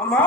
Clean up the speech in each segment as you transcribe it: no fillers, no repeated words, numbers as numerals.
అమ్మా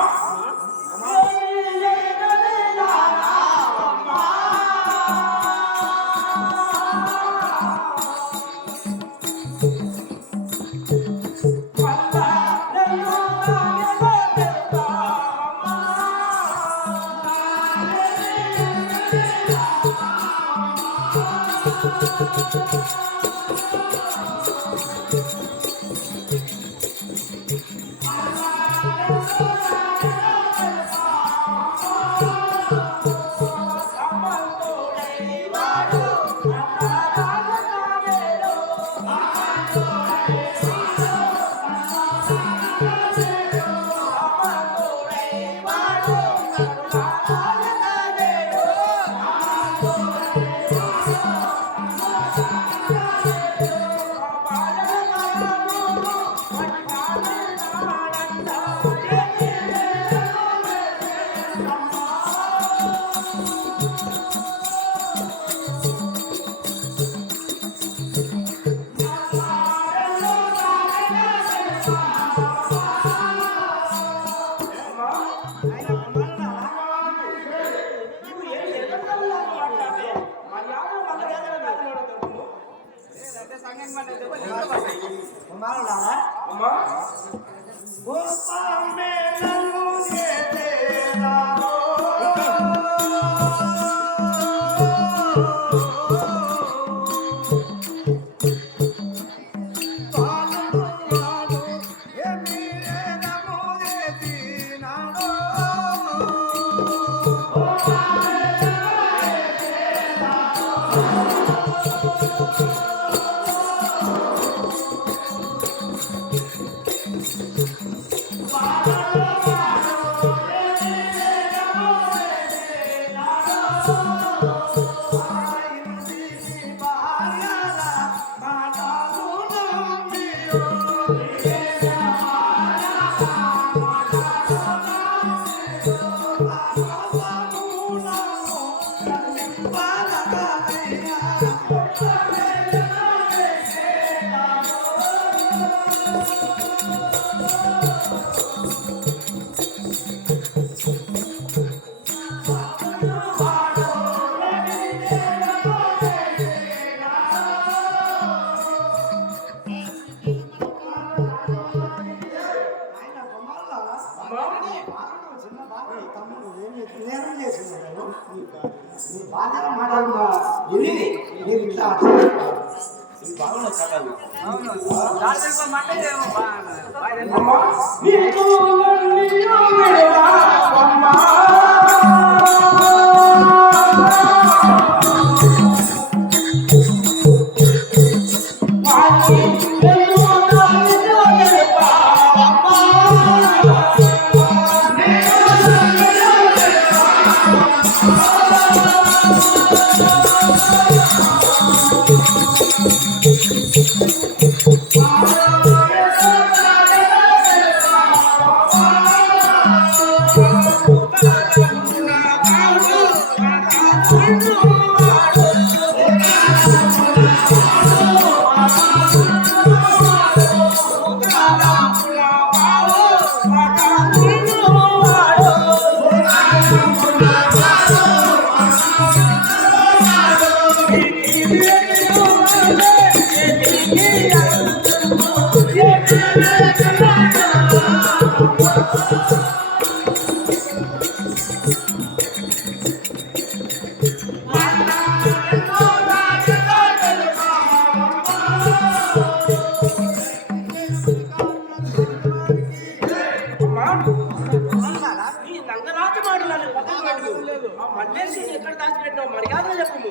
మర్యాదగా చెప్పు.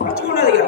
మంచుకున్నది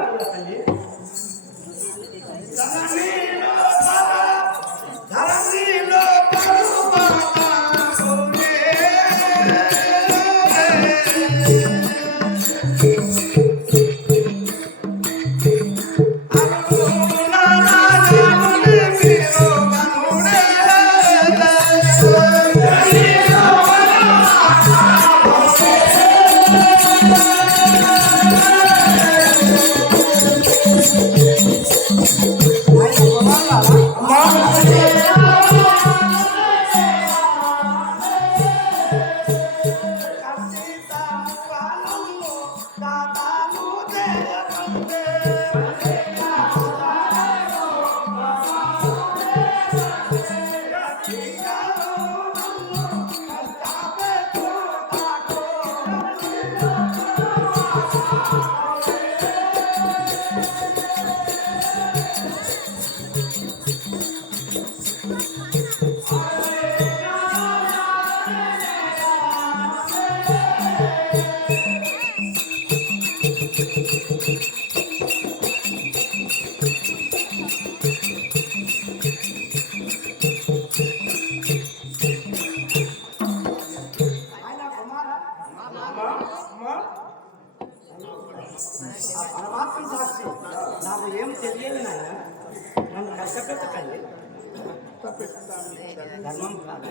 సాక్షి నాకు ఏం తెలియదు నాయన. నన్ను కష్టపెట్టకండి. ధర్మం కాదు.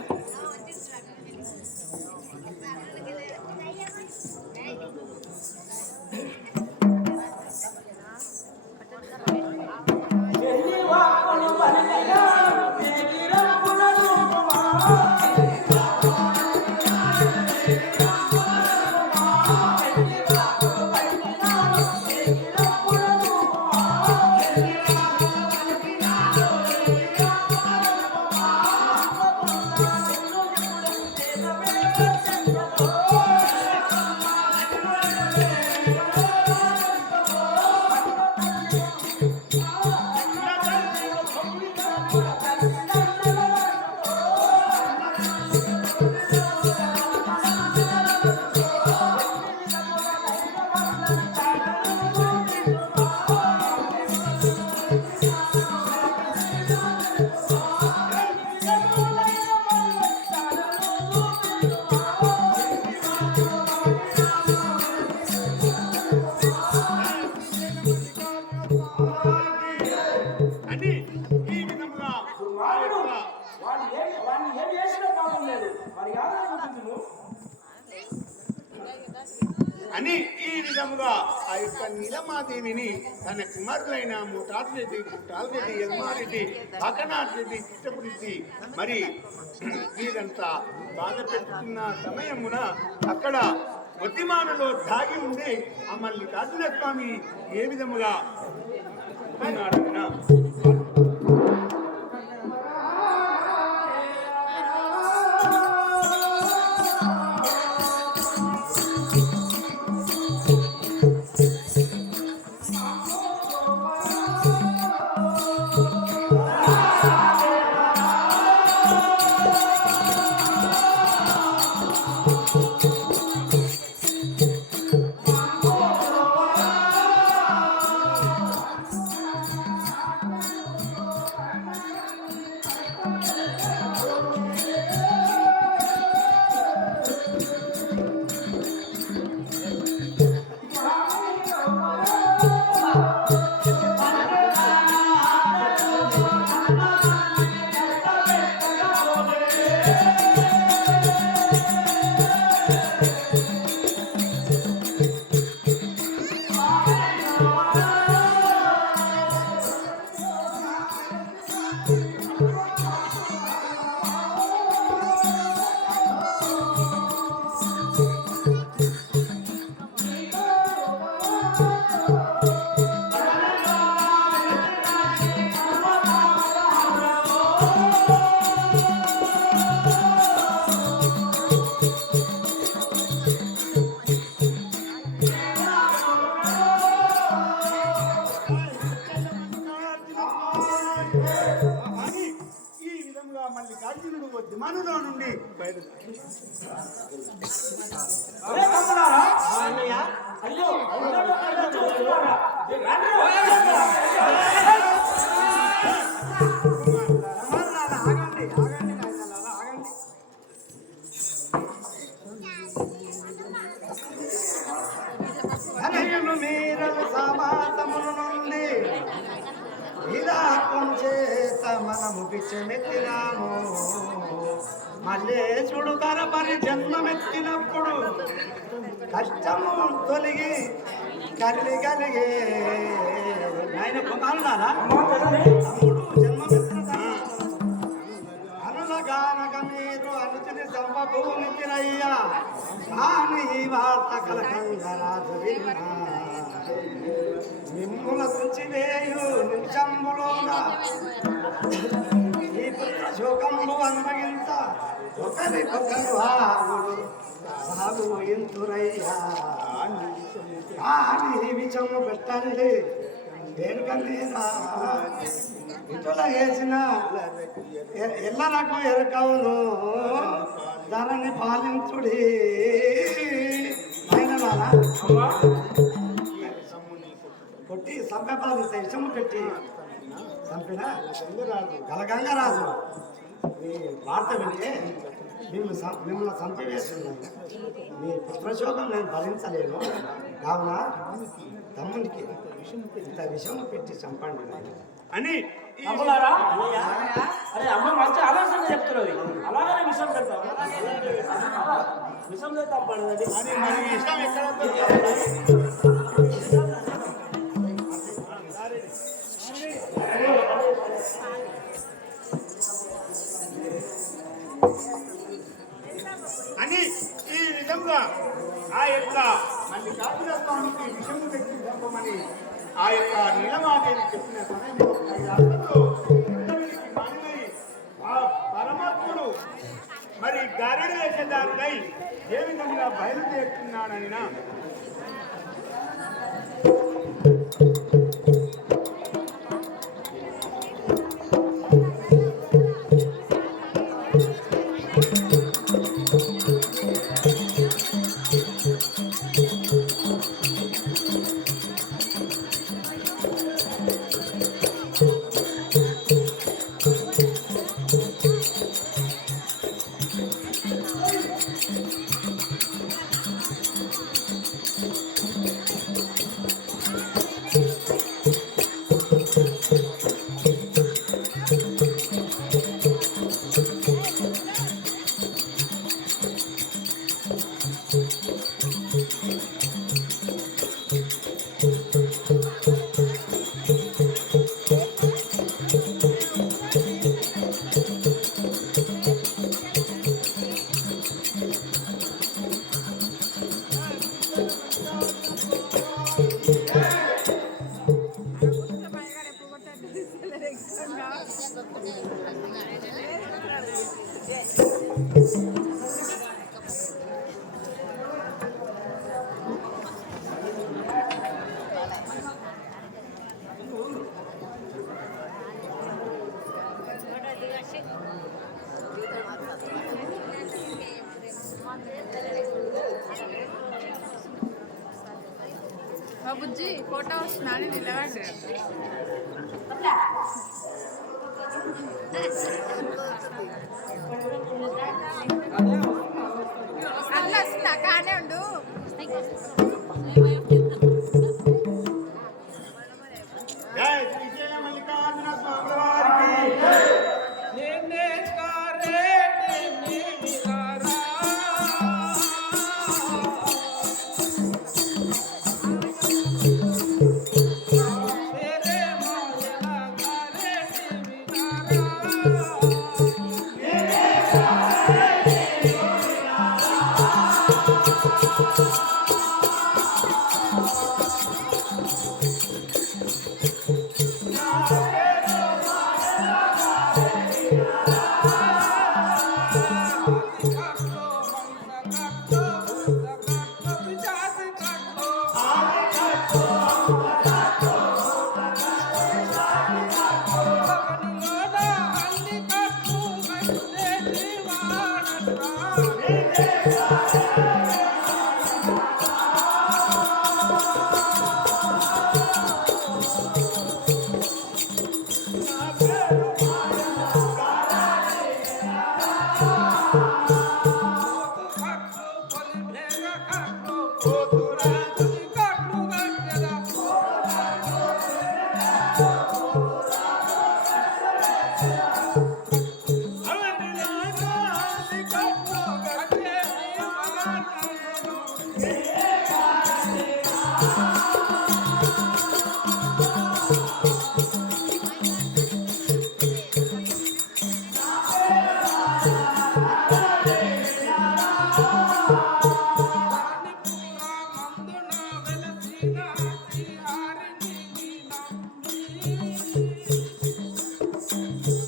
అని ఈ విధముగా ఆ యొక్క నీలమాదేవిని తన కుమారులైన ముఠారెడ్డి, పుట్టాలరెడ్డి, ఎల్మారెడ్డి, పక్కనారెడ్డి, కృష్ణపురెడ్డి మరి వీరంతా బాధ పెట్టుకున్న సమయమున అక్కడ ఒత్తిమానలో దాగి ఉండి ఆ మల్లికార్జున స్వామి ఏ విధముగా ఉన్నాడన్నా అరే తమ్ములారా మనము పిచ్చమెత్తినాము మళ్ళీ చూడు తరపరి జన్మమెత్తినప్పుడు కష్టము తొలగి కలిగే ఆయన కుమారుడారా తమ్ముడు జన్మమెత్తిన అనులగానక మీరు అనుచుని సంభూమితిరయ్యా కానీ ఈ వార్త కలకంగా రాజు విన్నా మిమ్ముల తుంచివేయు నిమిషంబులోన ఈ పుత్ర శోకంబు అనుభవింత ఒకరికొకరు సాగు ఇంతురయ్యా అని విషము పెట్టండి వేడుక మీద ఇటుల వేసిన ఎల్లరకు ఎరకవును ధరని పాలించుడి ఆయన కొట్టి సంపేపాలిస్తే విషము పెట్టి చంపిన గలగంగరాజు మీ వార్త వింటే మిమ్మల్ని చంపివేస్తున్నాను మీ పుత్రశోకం నేను భరించలేను కావున తమ్మునికి ఇంత విషయం పెట్టి చంపండి అని అమ్ములారా అరే అమ్మ మంచి ఆలోచన చెప్తున్నది అలాగనే విషయం పెడతాం విషం చేద్దాం పడదండి అది మరి విషయం ఎక్కడ అని ఈ విధంగా ఆ యొక్క మల్లికార్జున స్వామికి విషము పెట్టి పంపమని ఆ యొక్క నీలమాదేవి చెప్పిన సమయంలో ఆ పరమాత్ముడు మరి గారెడు వేసేదారుడై ఏ విధంగా బయలుదేరుతున్నాడని బాబుజీ ఫోటో వస్తున్నాను నిలబడి అల్ల వస్తుందా కానే ఉండు మల్లికార్జున స్వామి వారికి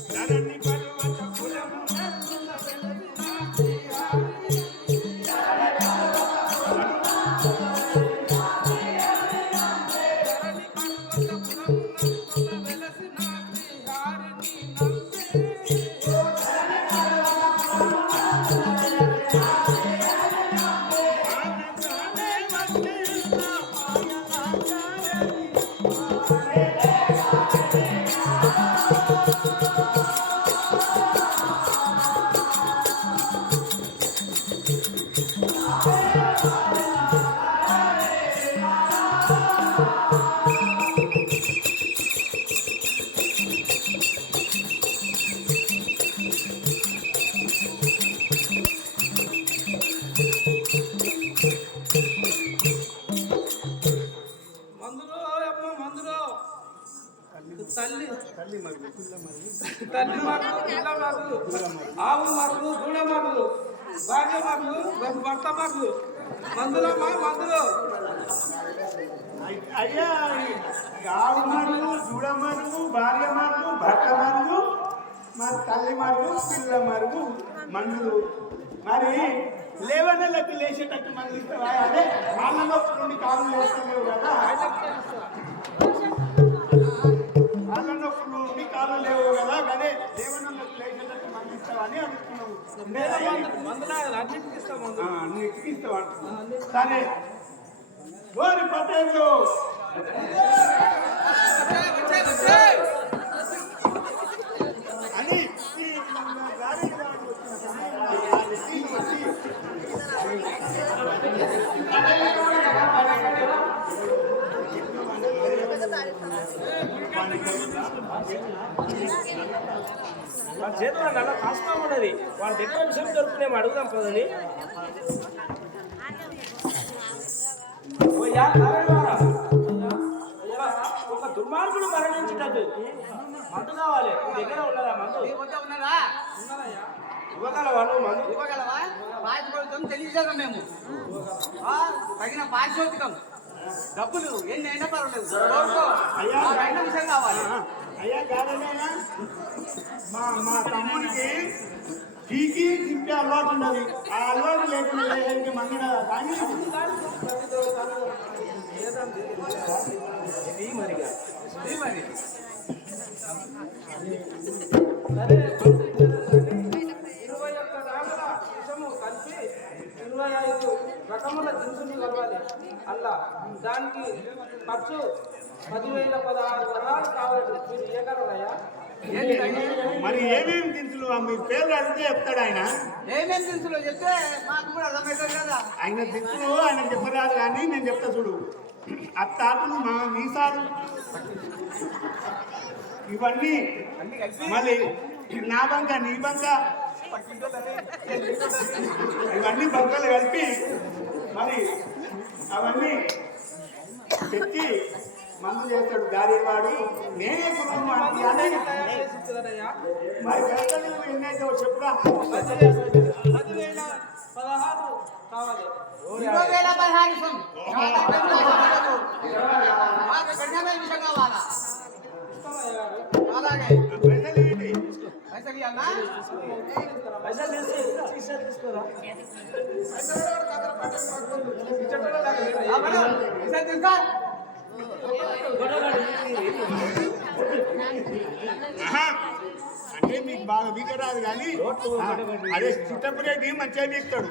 ధరణి పర్వత కులమున మందులో అమ్మ మందులో తల్లి తల్లి మరుగు పిల్ల మరుగు తల్లి మరుగు పిల్ల మరుగు ఆవు మరుగు దూడ మరుగు భార్య మరుగు భర్త మరుగు మందులమ్మా మందులు అయ్యా ఆవు మరుగు దూడ మరుగు భార్య మరుగు భర్త మరుగు మరి తల్లి మరుగు పిల్ల మరుగు మందులు మరి లేవనలకు లేచేటట్టు మందులు ఇస్తావా అదే అన్నప్పుడు నుండి కాలు లేస్తలేవు కదా కాళ్ళనొప్పుడు నుండి కాళ్ళు లేవు కదా అదే లేవనలకు లేచేటట్టు మందులు ఇస్తావా అని అడుగుతున్నావు మందులు అన్నింటికి ఇస్తాం మందులు అన్నిటికీ ఇస్తావా సరే గోరి పటేళ్ళు అని ఈ గారి వచ్చిన వాళ్ళ చేతిలో నల్ల కాస్తా ఉన్నది. వాళ్ళ దగ్గర విషయం దొరుకుతున్నాం, అడుగుదాం పదండి. ఒక దుర్మార్గుడు మరణించేటట్టు మందు కావాలి. నీ దగ్గర ఉన్నదా మందు? ఇవ్వగలవా నువ్వు మందు? ఇవ్వగలవా? పారితోషికం తెలియజేద్దాం మేము, తగిన పారితోషికం డబ్బులు ఎన్ని అయినా పర్వాలేదు, అయిన విషయం కావాలి. అయ్యా కాదనైనా మా తమ్ముడికి టీకి తింటే అలవాటు ఉన్నది. ఆ అలవాటు లేకుండా మందిన కానీ మరిగా మరి సరే, 21 రాముల విషము కలిపి 25 రకముల దినుసులు కలవాలి. అల్లా దానికి ఖర్చు 10,016 వరాలు కావాలి. మీరు ఇవ్వగలరయ్యా? మరి ఏమేమి దినుసులు మీ పేర్లు అడిగితే చెప్తాడు ఆయన. ఏమేమి దినుసులు చెప్తే మాకు కూడా అర్థమవుతుంది కదా. ఆయన దినుసులు ఆయన చెప్పరాదు కానీ నేను చెప్తా చూడు. అత్తాకులు మా మీసాలు ఇవన్నీ మళ్ళీ నా బంక నీ బంక ఇవన్నీ బంకలు కలిపి మరి అవన్నీ పెట్టి మందు చేస్తాడు గారివాడు. నేనే కుటుంబం తయారు చేసి ఇస్తుందయ్యా. మరి గంటలు ఎన్నైతే చెప్పురా. 10,016 కావాలి. 20,16 మాకు కఠినమైన విషయం కావాలా? అలాగే పైసలు ఏంటి? పైసలు ఇవ్వాలా? పైసలు తీసుకోరా? పైసలు తీసుకో. ఆహా, అంటే మీకు బాగా వీగరాదు కానీ అదే చిట్టపురెడ్డి మంచిగా వీక్తాడు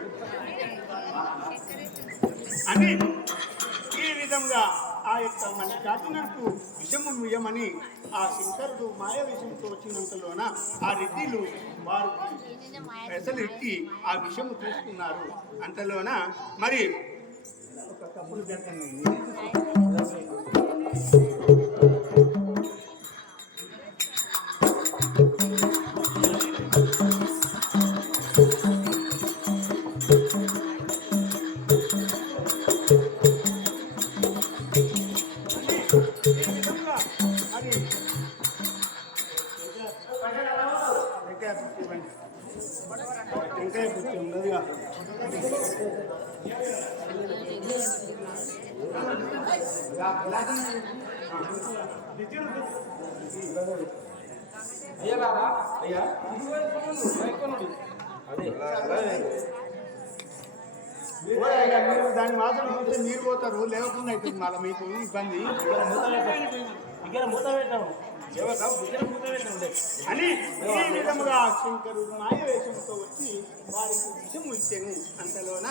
అని ఈ విధంగా ఆ యొక్క మన కాకినాడకు విషము ముయ్యమని ఆ శంకరుడు మాయ విషయంతో వచ్చినంతలోన ఆ రెడ్డిలు వారు పెసలు ఎత్తి ఆ విషము తీసుకున్నారు. అంతలోన మరి ఒక కప్పుడు అయ్యా రారా అయ్యా మీరు దాని మాత్రం చూస్తే మీరు పోతారు లేవకుండా అవుతుంది మళ్ళీ మీకు ఇబ్బంది ఇక్కడ మూత పెట్టాము మూత పెట్టాము అని ఈ విధముగా శంకరుడు మాయవేషంతో వచ్చి వారికి విషము ఇచ్చాను. అంతలోన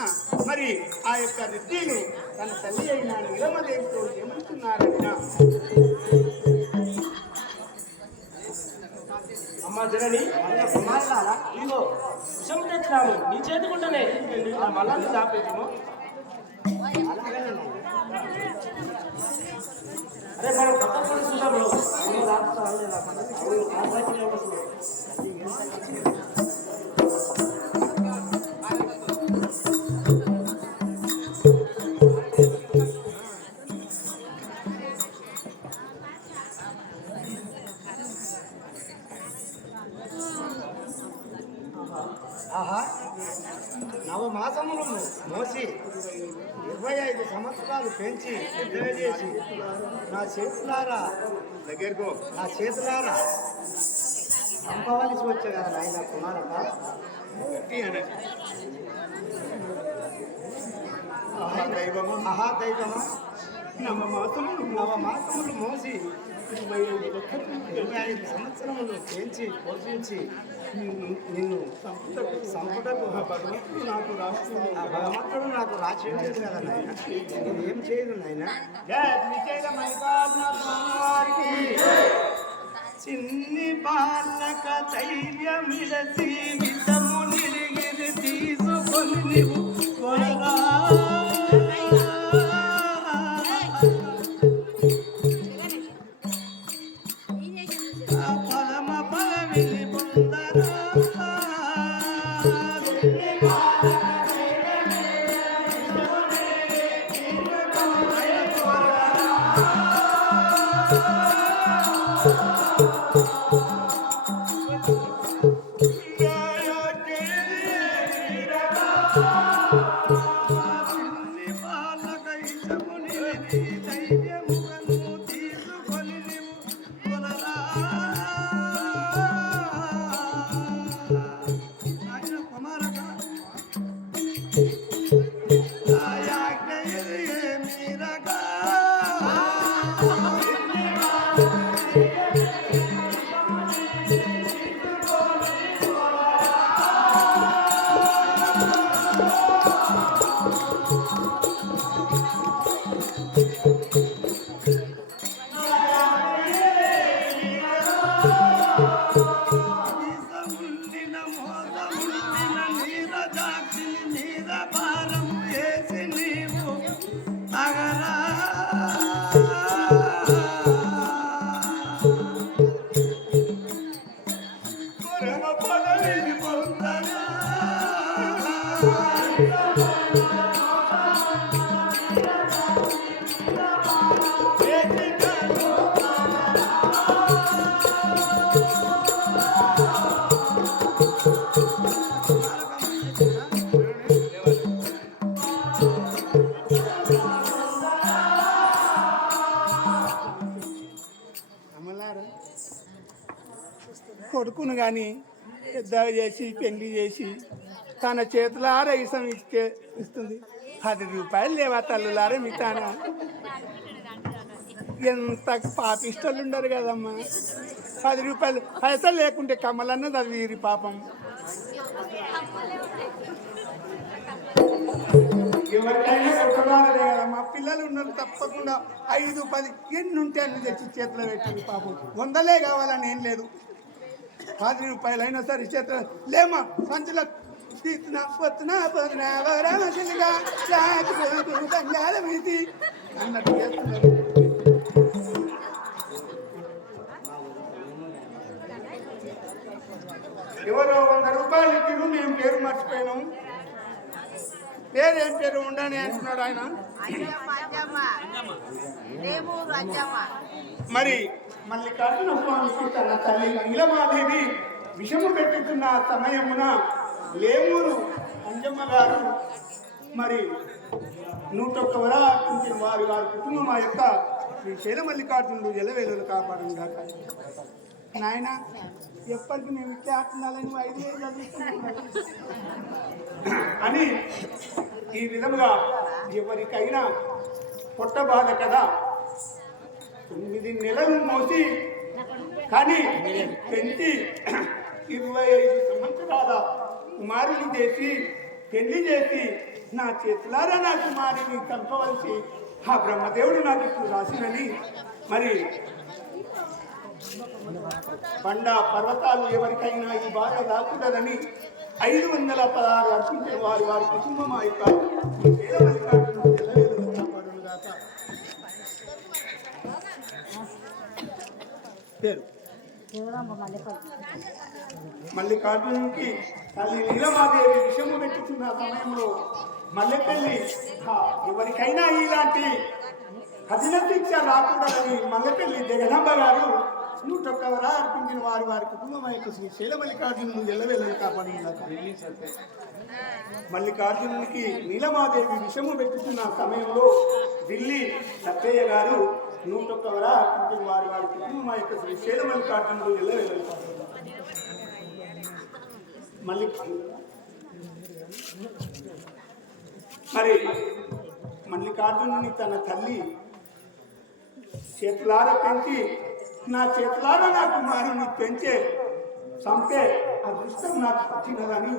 మరి ఆ యొక్క రెడ్డిలు తన తల్లి అయిన నీలమదేవితో ఏమంటున్నారైనా, అమ్మ జనని కుమారులారా ఇదిగో విషం తెచ్చినాము నీ చేతికుంటేనే మళ్ళా దాపేము. అరే మనం కొత్త పోలీసు నవమాసములు మోసి 25 సంవత్సరాలు పెంచి పెద్దగా చేసి నా చేతులారా చంపవలసి వచ్చే కదా నాయన కుమారక. మహాదైవమా నవమాసములు మోసి 25 సంవత్సరములు పెంచి పోషించి నిన్ను సంపుటకు భగవంతుడు నాకు రాసి లేదు కదా నాయన. నేను ఏం చేయదు నాయన. చిన్ని బాలక ధైర్యమిడసి విషము నిలిగిరి తీసుకొని నీవు కొనరా. కొడుకును కానీ పెద్దగా చేసి పెళ్లి చేసి తన చేతులారా ఇసం ఇస్తుంది. 10 రూపాయలు లేవా తల్లులారా మీ తాన. ఎంత పాపిష్టలు ఉండరు కదమ్మా. 10 రూపాయలు పైసలు లేకుంటే కమ్మలన్నది అది వీరి పాపం. ఎవరికైనా కొట్టడాలే కదమ్మా. పిల్లలు ఉన్నారు తప్పకుండా 5, 10 ఎన్ని ఉంటే అన్ని తెచ్చి చేతిలో పెట్టింది పాపం. 100లే కావాలని ఏం లేదు. 10 రూపాయలు అయినా సరే చేతులు లేమా సంచుల అన్నట్టు చేస్తున్నారు. ఎవరో 100 రూపాయలు ఇచ్చిరు, మేము పేరు మర్చిపోయినాం. పేరేం పేరు ఉండని అంటున్నాడు ఆయన. మరి మల్లికార్జున స్వామికి తన తల్లి నీలమాదేవి విషము పెట్టుకున్న సమయమున లేమూరు అంజమ్మ గారు మరి 101 వరా అర్పించిన వారి వారి కుటుంబం ఆ యొక్క శ్రీ శైలమల్లికార్జునుడు ఎల్లవేళలు కాపాడును గాక. నాయన ఎప్పటికీ మేము ఇట్లా ఆడుతున్నాలని 5,000 చదివిస్తున్నాం అని ఈ విధంగా ఎవరికైనా పొట్ట బాధ కదా 9 నెలలు మోసి కానీ పెంచి 25 సంవత్సరాల కుమారుని చేసి పెళ్లి చేసి నా చేతులారా నా కుమారుని చంపవలసి ఆ బ్రహ్మదేవుడు నాకు ఇప్పుడు రాసినని మరి బండ పర్వతాలు ఎవరికైనా ఈ బాధ రాకూడదని 516 అర్పించిన వారి వారి కుటుంబం ఆ యొక్క పేరు మల్లికార్జునునికి తల్లి నీలమాదేవి విషము పెట్టుతున్న సమయంలో మల్లెపల్లి ఎవరికైనా ఇలాంటి కఠిన శిక్ష రాకూడదని మల్లెపల్లి జగదాంబ గారు 101 వరా అర్పించిన వారి వారి కుటుంబం యొక్క శ్రీ శైలమల్లికార్జునుడు ఎల్లవేళలు కాపాడినారు. మల్లికార్జునునికి నీలమాదేవి విషము పెట్టుతున్న సమయంలో ఢిల్లీ సత్తయ్య గారు 101 వరా అర్పించిన వారి వారి కుటుంబం యొక్క శ్రీ శైలమల్లికార్జునుడు ఎల్లవేళలు కాపాడినారు. మరి మల్లికార్జునుని తన తల్లి చేతులారా పెంచి నా చేతులారా నా కుమారుని పెంచే చంపే అదృష్టం నాకు పట్టినదని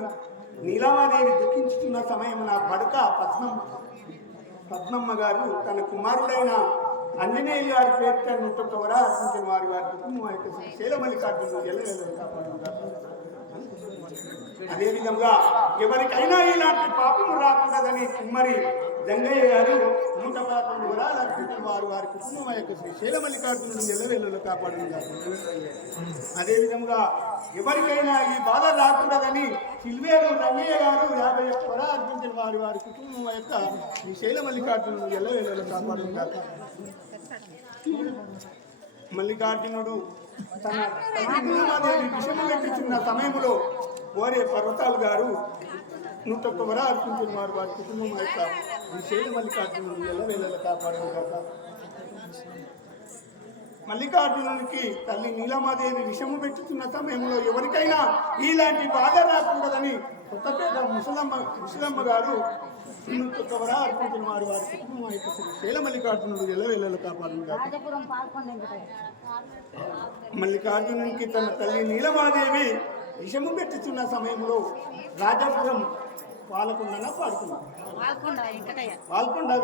నీలమాదేవి దుఃఖించుతున్న సమయం నా బడక పద్మమ్మ గారు తన కుమారుడైన ఆంజనేయులు గారి పేరుతో 101 వరా అర్పించిన వారి వారి కుటుంబం యొక్క శైలమల్లికార్జునుడు ఎల్లవేళలు కాపాడుతారు. అదేవిధంగా ఎవరికైనా ఇలాంటి పాపము రాకూడదని కుమ్మరి జంగయ్య గారు 111 వరాలు అర్పించిన వారు వారి కుటుంబం యొక్క శ్రీ శైలమల్లికార్జునుడు ఎల్లవేళలు కాపాడుతారు. అదేవిధంగా ఎవరికైనా ఈ బాధ రాకూడదని సిల్వేరు రంగయ్య గారు 51 వరా అర్పించిన వారి వారి కుటుంబం యొక్క శ్రీ శైలమల్లికార్జునుడు ఎల్లవేళలు కాపాడుతారు. మల్లికార్జునుడు తన నీలమాదేవి విషము పెట్టించిన సమయంలో ఓరే పర్వతాలు గారు 101 వరా అర్పించిన వారు వారి కుటుంబం యొక్క ఈ శైలమల్లికార్జునుడు ఎల్లవేళలు కాపాడుగాక. మల్లికార్జునునికి తల్లి నీలమాదేవి విషము పెట్టుతున్న సమయంలో ఎవరికైనా ఇలాంటి బాధ రాకూడదని కొత్తపేట ముసలమ్మ గారు 101 వరా అర్పించిన వారు వారి కుటుంబం యొక్క శైలమల్లికార్జునుడు ఎల్లవేళలు కాపాడుగాక. మల్లికార్జునునికి తన తల్లి నీలమాదేవి విషము పెట్టుతున్న సమయంలో రాజాపురం పాల్కొండ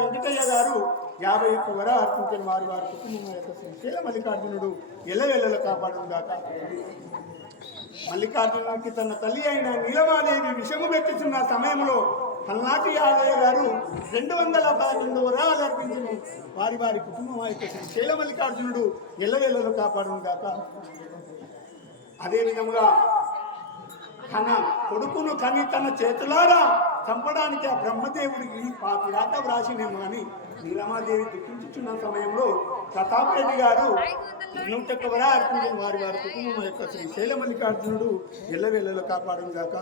వెంకటయ్య గారు 51 వరా అర్పించిన వారి వారి కుటుంబం యొక్క శైలమల్లికార్జునుడు ఎల్లవేళలు కాపాడుగాక. మల్లికార్జునునికి తన తల్లి అయిన నీలమాదేవి విషము పెట్టుతున్న సమయంలో పల్నాటి యాదయ్య గారు 212 వరాలు అర్పించిన వారి వారి కుటుంబం యొక్క శైలమల్లికార్జునుడు ఎల్లవేళలు కాపాడుగాక. అదేవిధంగా తన కొడుకును కని తన చేతులారా చంపడానికి ఆ బ్రహ్మదేవుడికి పాపిరాత వ్రాసినేమో అని నీలమాదేవి దుఃఖించుతున్న సమయంలో ప్రతాప్ రెడ్డి గారు 101 వరా అర్పించిన వారి వారి కుటుంబం యొక్క శ్రీ శైలమల్లికార్జునుడు ఎల్లవేళలు కాపాడుగాక.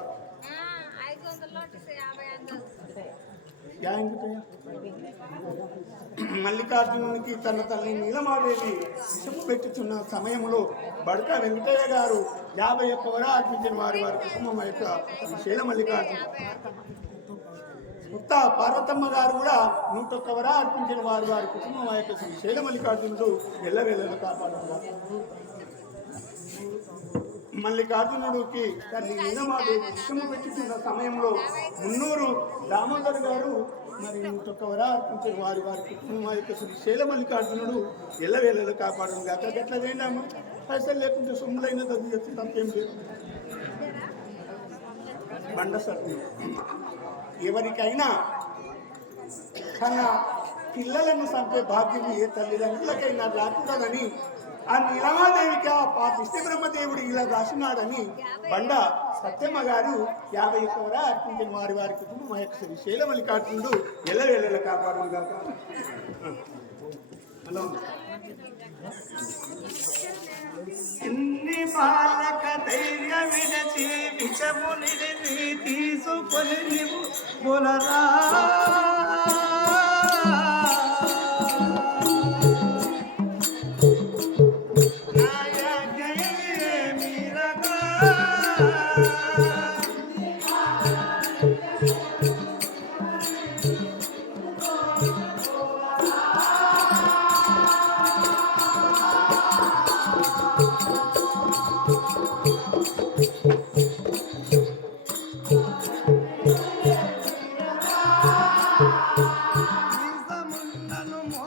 మల్లికార్జునునికి తన తల్లి నీలమాదేవి విషము పెట్టుతున్న సమయంలో బడక వెంకటయ్య గారు 51 వరా అర్పించిన వారి వారి కుటుంబం యొక్క శైలమల్లికార్జునుడు. ఉత్త పార్వతమ్మ గారు కూడా 101 వరా అర్పించిన వారి వారి కుటుంబం యొక్క శైలమల్లికార్జునుడు ఎల్లవేళలు కాపాడుగాక. మల్లికార్జునుడికి తల్లి నీలమాదేవి విషము పెట్టుతున్న సమయంలో మున్నూరు దామోదర్ గారు మరి 101 వరా అర్పించిన వారి వారి కుటుంబం యొక్క శైలమల్లికార్జునుడు ఎల్లవేళలు కాపాడుగాక. ఎట్లా చేయండి పైసలు లేకుంటే సొమ్ములైన తగ్గి చేస్తే తప్పేం లేదు. బండ సత్తి ఎవరికైనా తన పిల్లలను చంపే భాగ్యం ఏ తల్లిదండ్రులకైనా రాకూడదని ఆ నీలమాదేవికి ఆ పాపిష్టి బ్రహ్మదేవుడు ఇలా రాసినాడని బండ సత్యమ్మ గారు 51 వరా అర్పించిన వారి వారి కుటుంబం యొక్క శ్రీ శైలమల్లికార్జునుడు ఎల్లవేళలు కాపాడుగాక. హలో ఎన్ని బాలక ధైర్య విడచి విషము నిలిపి తీసుకొని బోలరా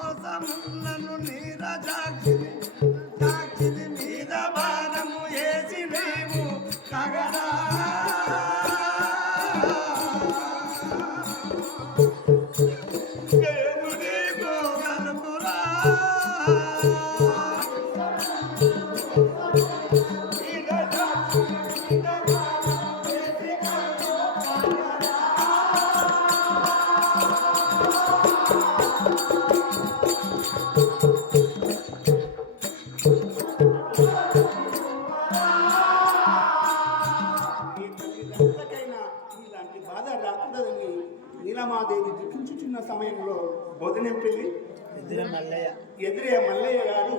మోసములను నీరజాక్షిని సాక్షిని మీద భారము వేసి నీవు తగరా దేవుడి గోగనుకురా ఇలాంటి బాధ రాకూడదని నీలమాదేవి దుఃఖించుచున్న సమయంలో బోధనెంపల్లి ఎదురే మల్లయ్య గారు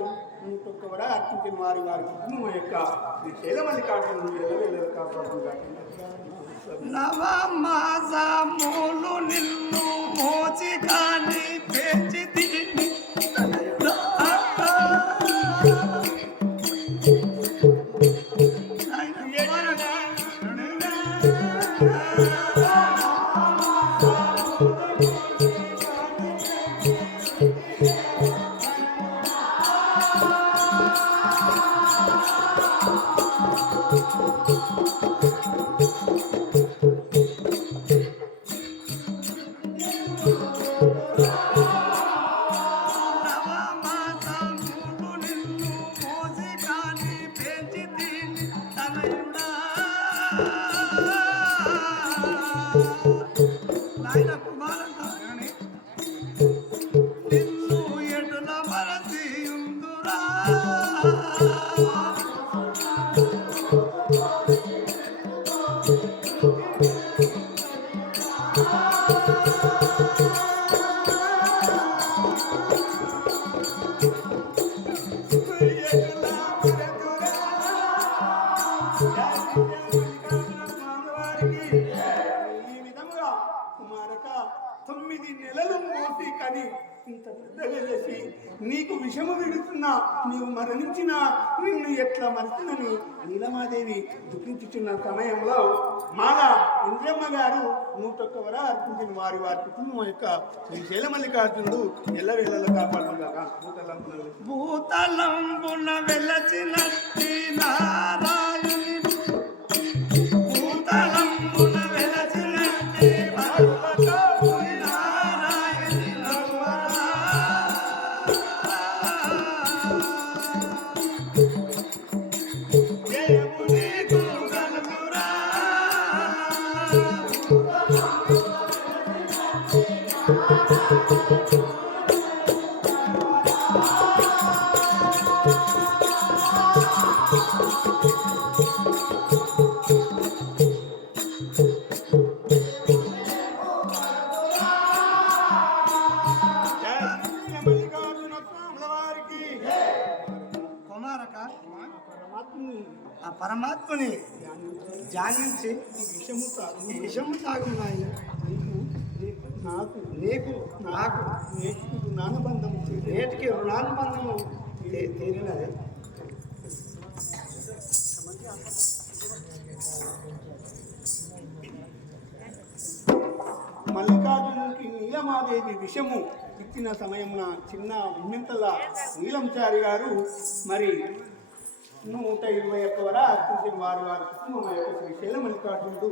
ఇంకొకవరా అర్పించిన వారి కుటుంబం యొక్క శ్రీశైలమల్లికార్జునుడు ఎల్లవేళ కాపాడుగా నవమాసములు నిన్ను మోచి కాని పెంచి తిని నిన్ను ఎటుల మరసి ఉందురా కుమారక 9 నెలలు మోసి కానీ ఇంత పెద్దగా చేసి నీకు విషము విడుతున్నా నీవు మరణించిన నిన్ను ఎట్లా మరుతుందని నీలమాదేవి దుఃఖించుచున్న సమయంలో మాల ఇంద్రమ్మ గారు 101 వర అర్పించిన వారి కుటుంబం యొక్క శ్రీశైలమల్లికార్జునుడు ఎల్లవేళలా కాపాడుగాక. భూతలంబున వెలచినట్టి నారాయణి భూతలంబున వెలచినట్టి ఆ పరమాత్మని ధ్యానించి విషము తాగు నాయన నీకు నాకు రుణానుబంధము నేటికి రుణానుబంధము తీరినది. మల్లికార్జునునికి నీలమాదేవి విషము ఇచ్చిన సమయమున చిన్న ఉమ్మింతల నీలంచారి గారు మరి 121 వర అర్పించిన వారి కుటుంబం యొక్క శ్రీశైలమల్లికార్జునుడు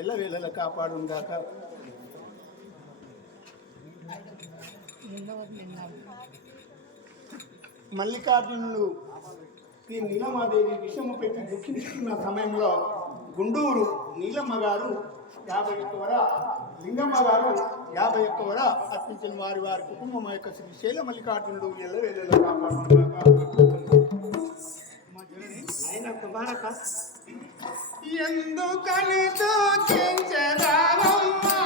ఎల్లవేళలా కాపాడుగాక. మల్లికార్జునుడు ఈ నీలమాదేవి విషము పెట్టి దుఃఖించుకున్న సమయంలో గుండూరు నీలమ్మ గారు 51 వర, లింగమ్మ గారు 51 వర అర్పించిన వారి కుటుంబం యొక్క శ్రీశైలమల్లికార్జునుడు ఎల్లవేళలా కాపాడుగాక. ఆయన కుమారక ఎందుకని దూచించదావమ్మా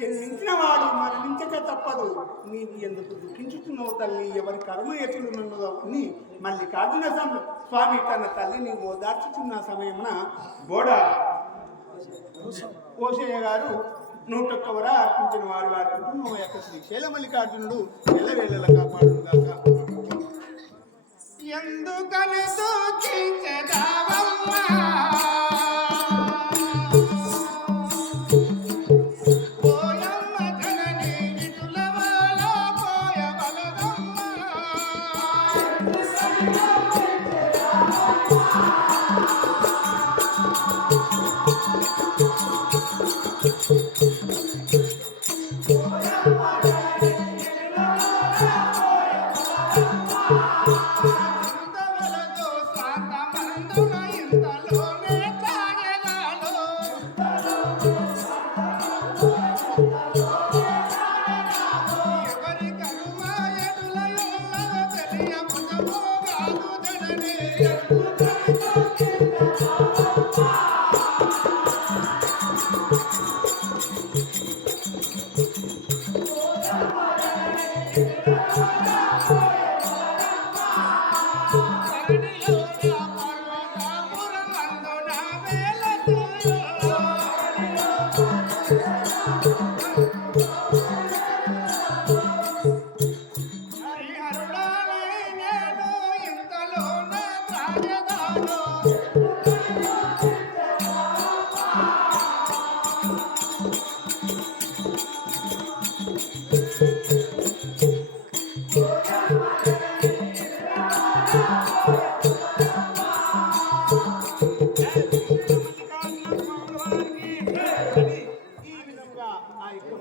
జన్మించిన వాడు మరణించక తప్పదు. నీవు ఎందుకు దుఃఖించుతున్నావు తల్లి, ఎవరి కర్మ ఎట్లున్నదో అని మల్లికార్జున స్వామి తన తల్లిని ఓదార్చుతున్న సమయమున గోడ ఓషయ్య గారు 101 వర అర్పించిన వారి కుటుంబం యొక్క శ్రీశైల మల్లికార్జునుడు ఎల్లవేళలా కాపాడును గాక. ఎందుకని దూచించెదావమ్మా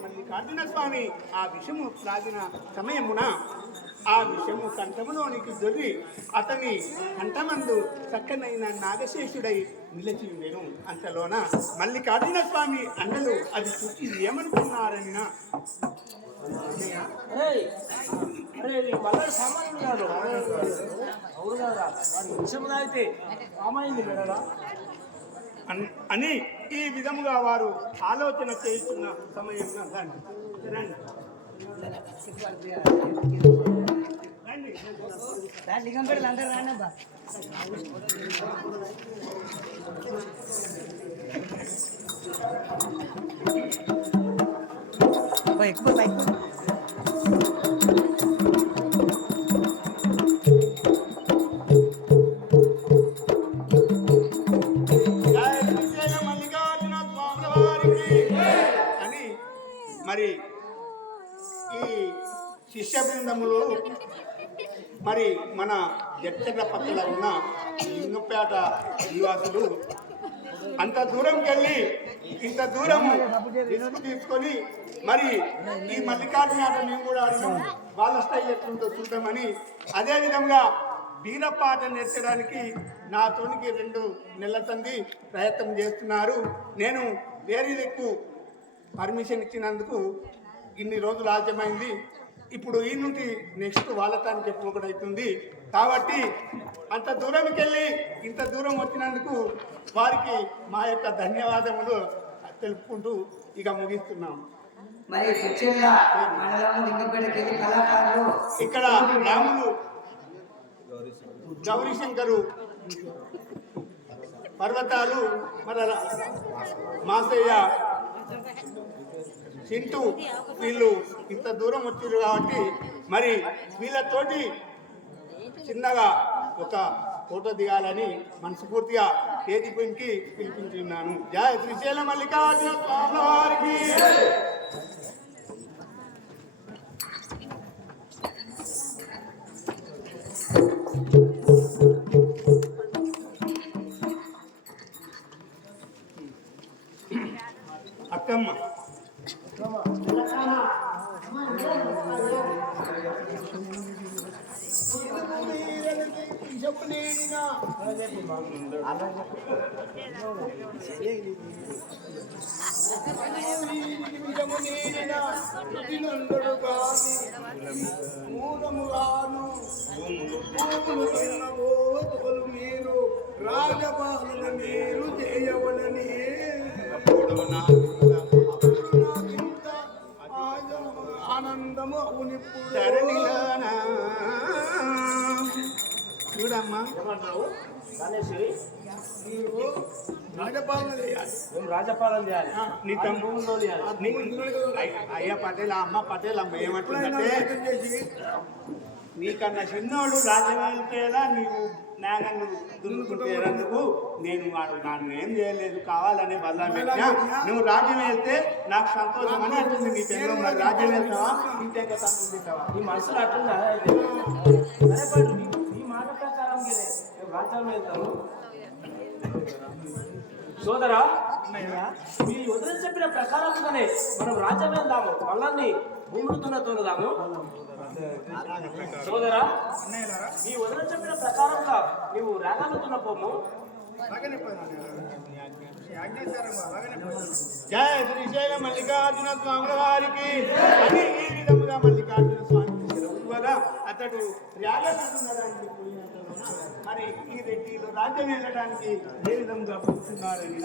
మల్లికార్జున స్వామి ఆ విషము త్రాగిన సమయమున ఆ విషము కంఠములోనికి దొరి అతని కంఠమందు చక్కనైన నాగశేషుడై నిలిచి ఉండెను. అంతలోన మల్లికార్జున స్వామి అండలు అది చూసి ఏమనుకున్నారని సామాన్యుడు కాదు అవును కదా వాడి విషయం అయితే రామాయింది మేడరా అని ఈ విధముగా వారు ఆలోచన చేస్తున్న సమయంలో రండి అని మరి ఈ శిష్య బృందములు మరి మన జడ్చర్ల పక్కన ఉన్న లింగంపేట నివాసులు అంత దూరంకి వెళ్ళి ఇంత దూరం తీసుకొని మరి ఈ మల్లికార్జున ఆట మేము కూడా ఆడినాం, వాళ్ళ స్టైల్ ఎట్లుందో చూద్దామని అదేవిధంగా బీరపాట నేర్చడానికి నా తోనికి 2 నెలల తంది ప్రయత్నం చేస్తున్నారు. నేను వేరే దిక్కు పర్మిషన్ ఇచ్చినందుకు ఇన్ని రోజులు ఆలస్యమైంది. ఇప్పుడు ఈ నుండి నెక్స్ట్ వాళ్ళ తానికి ఎప్పుడు కూడా అవుతుంది కాబట్టి అంత దూరంకి వెళ్ళి ఇంత దూరం వచ్చినందుకు వారికి మా యొక్క ధన్యవాదములు తెలుపుకుంటూ ఇక ముగిస్తున్నాం. ఇక్కడ రాములు గౌరీశంకరు పర్వతాలు మన మాసయ్య చింటూ వీళ్ళు ఇంత దూరం వచ్చారు కాబట్టి మరి వీళ్ళతోటి చిన్నగా ఒక ఫోటో దిగాలని మనస్ఫూర్తిగా తేదీకి పిలిపించున్నాను. జయ శ్రీశైల మల్లికార్జున స్వామి వారికి. అక్కమ్మ మీరు రాజపాలన మీరు చేయవలని ఆనందము ధరణిలోన చూడమ్మా ఏమంటావు గణేశ్వరి? నీవు రాజపాలన చేయాలి. మేము రాజపాలన చేయాలి. నీ భూమిలో చేయాలి. అయ్యా పటేల్ అమ్మ పటేల్ అమ్మ ఏమంటుందంటే నీకన్నా చిన్నోడు రాజవేళ నీవు నాగన్ను దున్నుకుంటేందుకు నేను నన్ను ఏం చేయలేదు కావాలనే బల్లా పెట్టా. నువ్వు రాజ్యం వెళ్తే నాకు సంతోషం అని అంటుంది. నీ పెళ్ళం మరి రాజ్యం వెళ్తావా ఇంటే సంతోషిస్తావా? నీ మనసులో అట్లుందా? సరే పడు, నీ మాట ప్రకారం మేము రాజ్యం వెళ్తాము. సోదరా, మీ వదిలి చెప్పిన ప్రకారంగానే మనం రాజ్యం వెళ్దాము. మళ్ళీ భూమితో తోలుదాము. సోదరా, మీ వదిలి చెప్పిన ప్రకారంగా నీవు రేగాలు తున్నపోము. జయ శ్రీశైల మల్లికార్జున స్వామి వారికి అని ఈ విధముగా మల్లికార్జున స్వామి సెలవుగా అతడు ర్యాగతున్నాడానికి మరి ఈ రెడ్డిలు రాజ్యం వెళ్ళడానికి ఏ విధంగా కూర్చున్నారని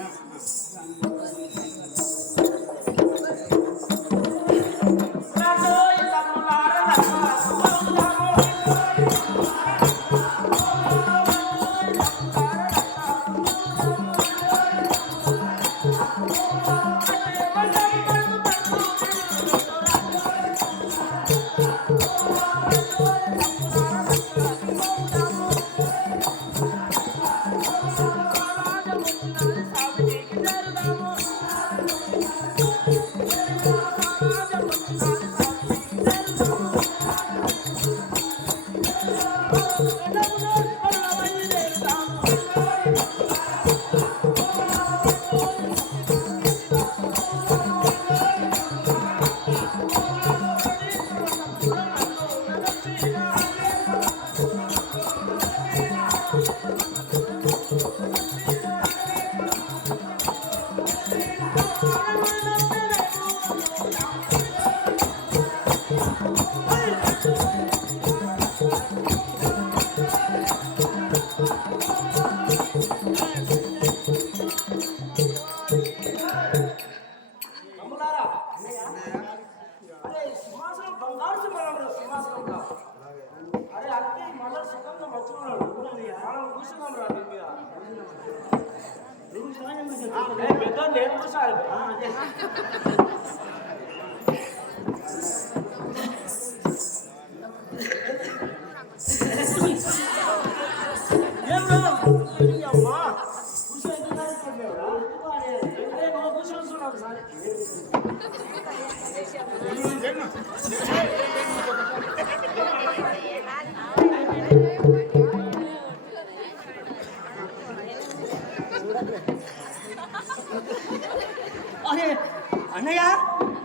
అన్నయ్య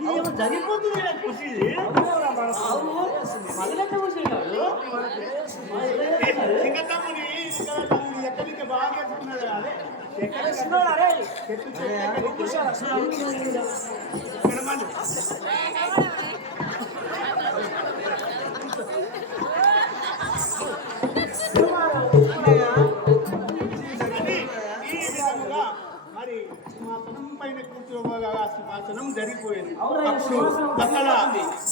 ఇది జరిగిపోతుంది ఖుషి సింగతమ్ముని ఎక్కడికి బాగా ఎత్తుకున్నాడు అదే మరి సింహాసనం పైన కూర్చోగా సింహాసనం జరిగిపోయింది. అక్కడ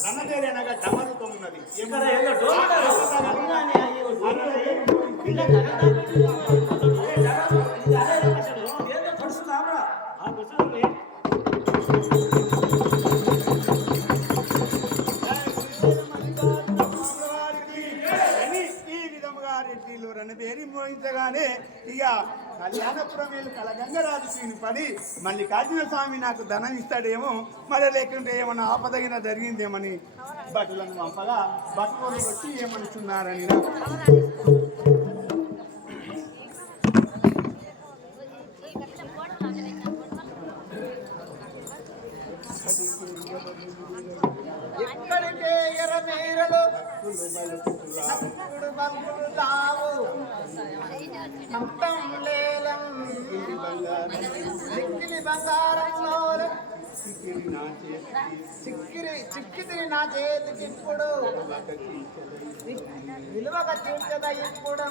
రణదేవి అనగా డమరుకం ఉన్నది. ఈ విధముగా రెడ్డిలు రణదేవి మోహించగానే ఇక కళ్యాణపురం వెళ్ళి కలగంగరాజు పడి మల్లికార్జున స్వామి నాకు ధనం ఇస్తాడేమో, మరి లేకుంటే ఏమన్నా ఆపదగిన జరిగిందేమని బట్టలను పంపగా బట్టలు వచ్చి ఏమనుచున్నారని ఎక్కడికే ఎర్రమీరలు బంకులు తావు అంతం లేలం చిక్కిలి బంగారంలో చిక్కిది నా చేతికి ఇప్పుడు విలువగా తీర్చదా ఇప్పుడు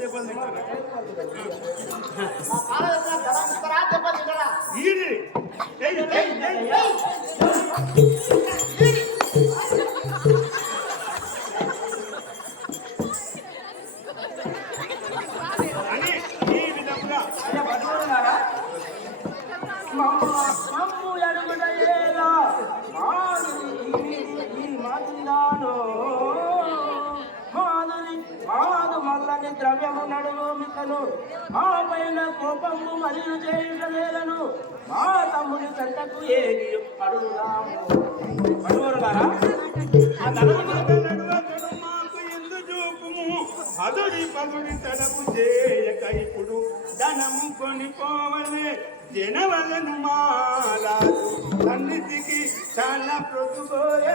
దెబ్బలు తింటారా? దెబ్బలు తింటారా? ఈడి ఏయ్, ఏయ్, ఏయ్. అని ఈ విధంగా అయ్యా పట్టుకోరులారా మమ్ము ఎడుగుట ఏలా మాధురి మాదిరిదానో మాదు మల్లని ద్రవ్యము నడుగు మికను మా పైన కోపము మరియు చేయుటలేలను మా తమ్ముని చెంతకు ఏది అడుగుదాము పట్టుకోరులారా ఆ ధనము మాకు ఎందు చూపుము అదుడి పగుడి తడపు చేయక ఇప్పుడు ధనము కొనిపోవలే జనవలను మాలాదు సన్నిధికి చాలా ప్రొద్దుపోయ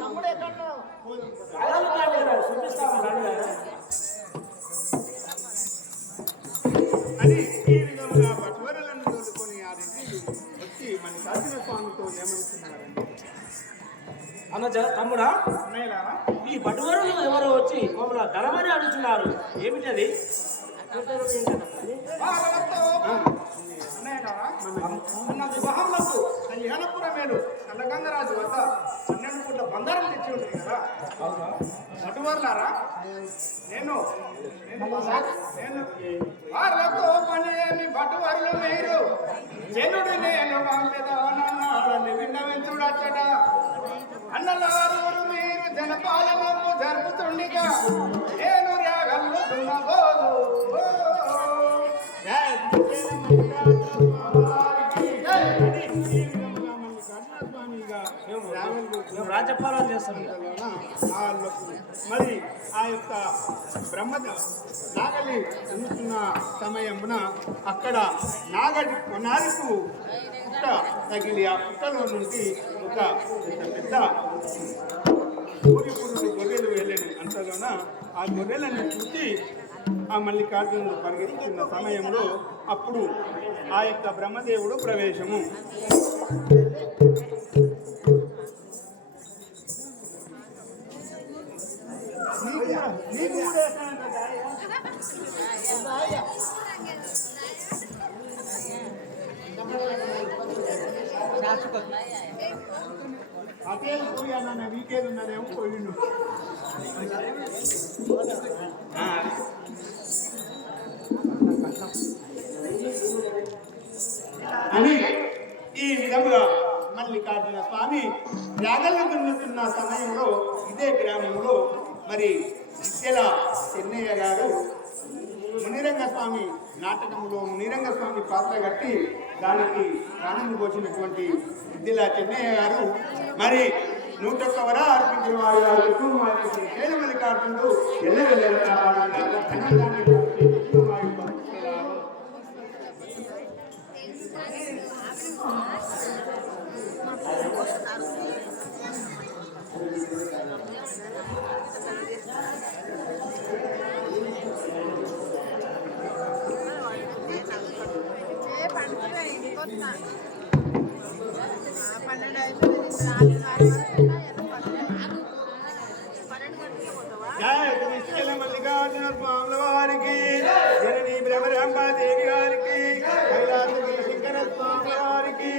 తమ్ముడు ఎక్కడ చూపిస్తాము రండి అని ఈ విధంగా పట్టువరలను తోలుకొని ఆ రెడ్డిలు వచ్చి మన శాసన స్వామితో ఏమనుకున్నారండి? అన్న తమ్ముడా అన్నయ్యలారా, ఈ పటువరులు ఎవరో వచ్చి మమ్మల్ని ధనమని అడుగుతున్నారు ఏమిటది అన్నయ్యలారా, మన వివాహంలో కళ్యాణపురమేడు నల్లగంగరాజు వద్ద 12 కోట్ల బంగారం తెచ్చి ఉంటుంది కదా. అటువర్లారా, నేను వాళ్ళతో పని ఏమి బటువర్లు మీరు జనుడు నేను పంపెదానన్నాడని విన్నవించుడచ్చట. అన్నలారు మీరు జనపాలనము జరుపుతుండిగా నేను రాగంలో దున్నబోదు. మేము రాజ్యపాలన చేస్తాం మరి ఆ యొక్క బ్రహ్మ నాగలి ఉంటున్న సమయమున అక్కడ నాగకు పుట్ట తగిలి ఆ పుట్టలో నుండి ఒక పెద్ద ఊరిపురుడు గొర్రెలు వెళ్ళాను అంతలోన ఆ గొర్రెలను చూసి ఆ మల్లికార్జునుడు పరిగెత్తుతున్న సమయంలో అప్పుడు ఆ యొక్క బ్రహ్మదేవుడు ప్రవేశము. అదే పోయి అన్న వీకేది ఉన్నదేమో పోయిండు అని ఈ విధంగా మల్లికార్జున స్వామి యాగలను దున్నుతున్న సమయంలో ఇదే గ్రామంలో మరి విద్యల చెన్నయ్య గారు మునిరంగ స్వామి నాటకంలో మునిరంగ స్వామి పాత్ర కట్టి దానికి ప్రాణం పోసినటువంటి విద్యల చెన్నయ్య గారు మరి 101 వర అర్పించిన వారు మల్లికార్జునుడు మల్లికార్జున స్వాముల వారికి జననీ బ్రహ్మరాంబాదేవి గారికి కైలాసగిరి శంకర స్వామి వారికి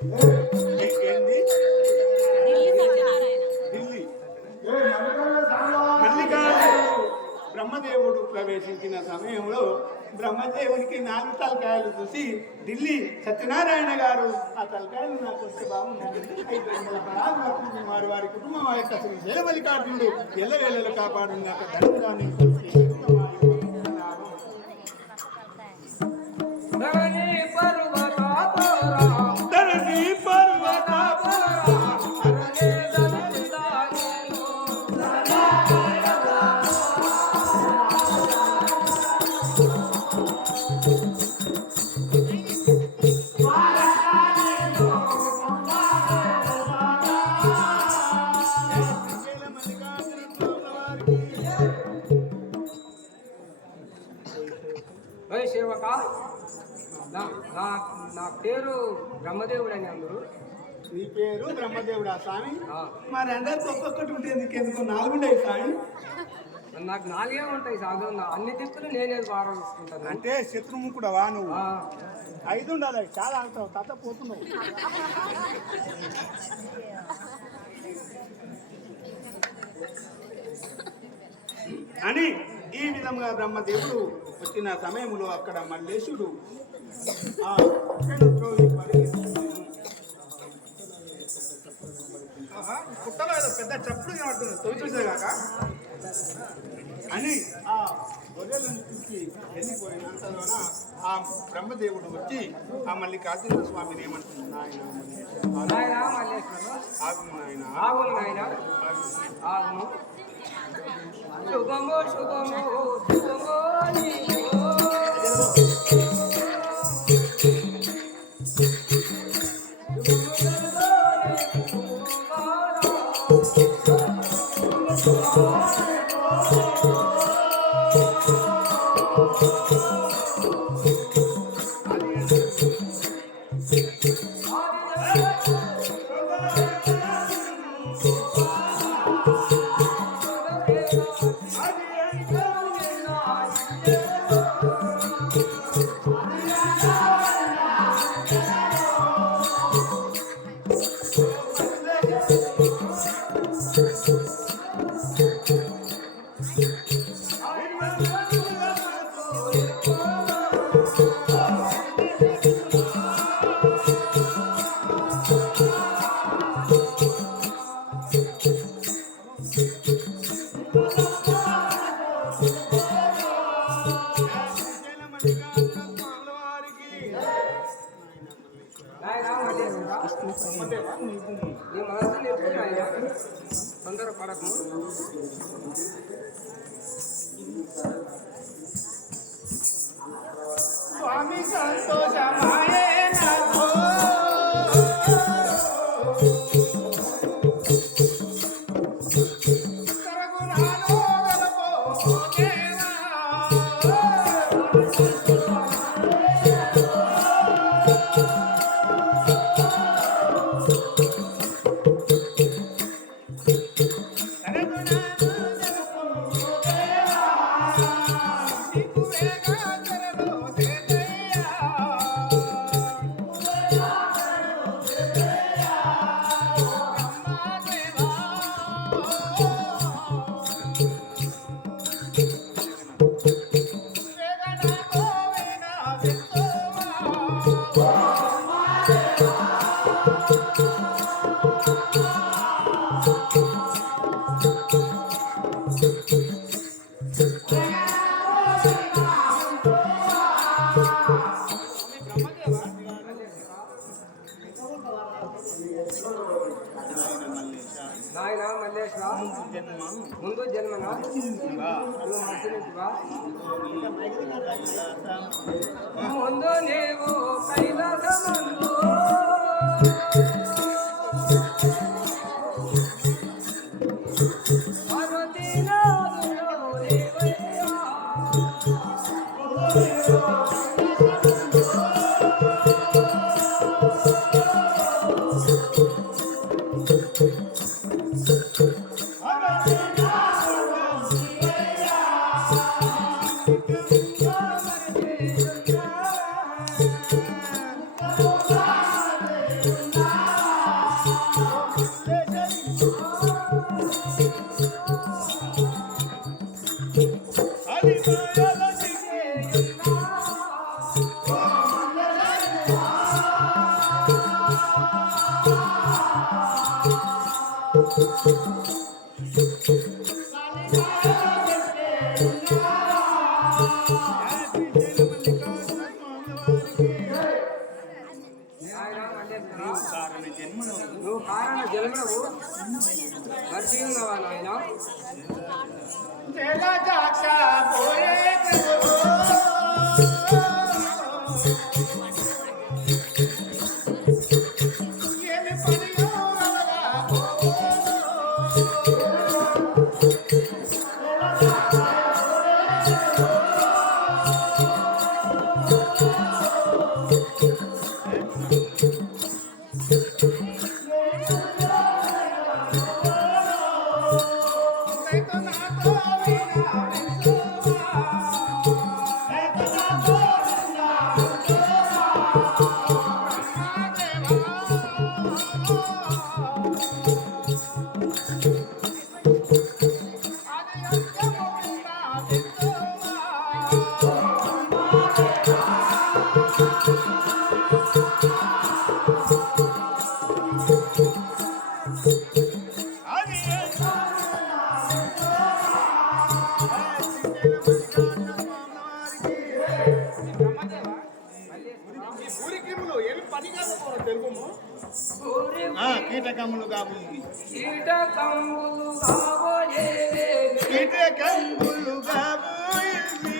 ఏంది ఢిల్లీ మల్లికార్జునుడు బ్రహ్మదేవుడు ప్రవేశించిన సమయంలో బ్రహ్మదేవునికి 4 తలకాయలు చూసి ఢిల్లీ సత్యనారాయణ గారు ఆ తలకాయలు నాకు వస్తే బాగుంటుంది. 500 పరాగులు వారు వారి కుటుంబం ఆ యొక్క శ్రీ శైల మల్లికార్జునుడు ఎల్లవేళలు కాపాడు నాకు ధనుగాన్ని సేవక నా పేరు బ్రహ్మదేవుడు అని అందరూ. నీ పేరు బ్రహ్మదేవుడా స్వామి? మరి అందరికి ఒక్కొక్కటి ఉంటుంది, ఎందుకు 4 ఉండేవి స్వామి? నాకు 4 ఉంటాయి సాధు. అన్ని దిక్కులు నేనే పారాడుకుంటాను. అంటే శత్రుముఖుడవా నువ్వు? 5 ఉండాలి, చాలా ఆగుతావు, తాత పోతున్నావు. అని ఈ విధంగా బ్రహ్మదేవుడు వచ్చిన సమయంలో అక్కడ మల్లేశుడు పుట్టలో ఏదో పెద్ద చప్పుడు కనబడుతుంది, తొలి చూసేగాక అని ఆ గొర్రెలను చూసి వెళ్ళిపోయినంతలోన ఆ బ్రహ్మదేవుడు వచ్చి ఆ మల్లికార్జున స్వామిని ఏమంటున్నాడు? ఆగును శుభమో శుభమో శుభమో తొందర పడకు. స్వామి సంతోషమాయే నాకు నాయన మల్లేశ్వర, ముందు జన్మనా ముందు నీవు కైలాసమందు Thank you. ఈ ఊరికిములు ఏమి పని కాదు తెలుగు కీటకములు కాబట్టి కీటకంబులు కాబోయే కీటకములు కాబోయింది